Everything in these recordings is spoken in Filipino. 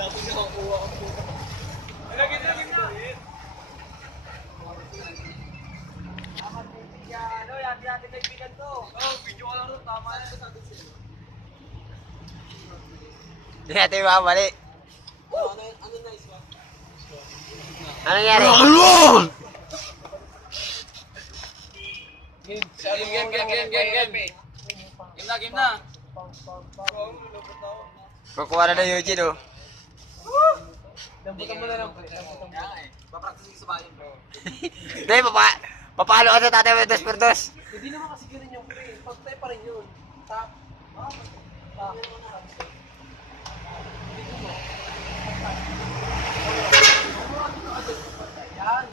Dati nakakuha ang puta. Lagyan na. Ano, yan natin kaibigan to. Oh, video ka lang ito. Tama na ito. Hindi natin mamali. Ano nice one? Ano nangyari? Game na. Kukuha na ng Eugene, oh. Lambutan mo na lang. Papractice sa bayan, bro. Hindi, papalo ka sa tatay mo 2x2. Hindi naman kasi ganun yung pre. Pag-type pa rin yun. Tap. Tap. Yan.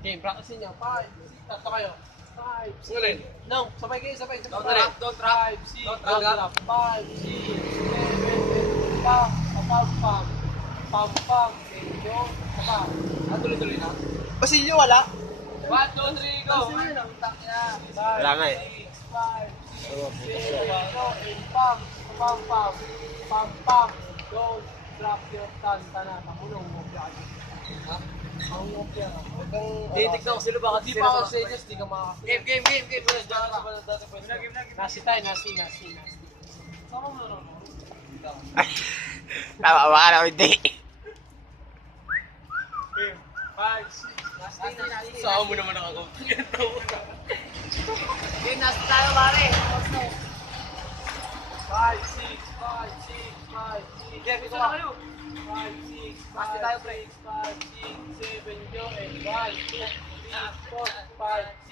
Okay, practice nyo. 5, 6, tato kayo. 5, 6. No, sabay kayo, sabay. Don't trap. 5, 6, don't trap. 5, 6, 7, 8, pam, pam, pam. Pam, pam, medyo, pam. Tuloy-tuloy na. Basilyo, wala? 1, 2, 3, go! Wala nga eh. 5, 6, 7, 8, pam, pam, pam. Pam, pam. Don't drop your tantana. Pakulong mo siya. Ha? Ang mopya. Titignan ko sila baka Hindi pa ako sa inyo, hindi ka makakasya. Game. Nasi tayo, nasi. Sama mo na. Tama ba ka na, hindi. 5, 6, nasi. Saan mo naman ako? Game, nasi tayo, pare. 5, 6, 5, 6. Game, isa na kayo. 5, 6, Nasi tayo, pre. 5, 6, 7, 8, 1, 2, 3, 4, 5,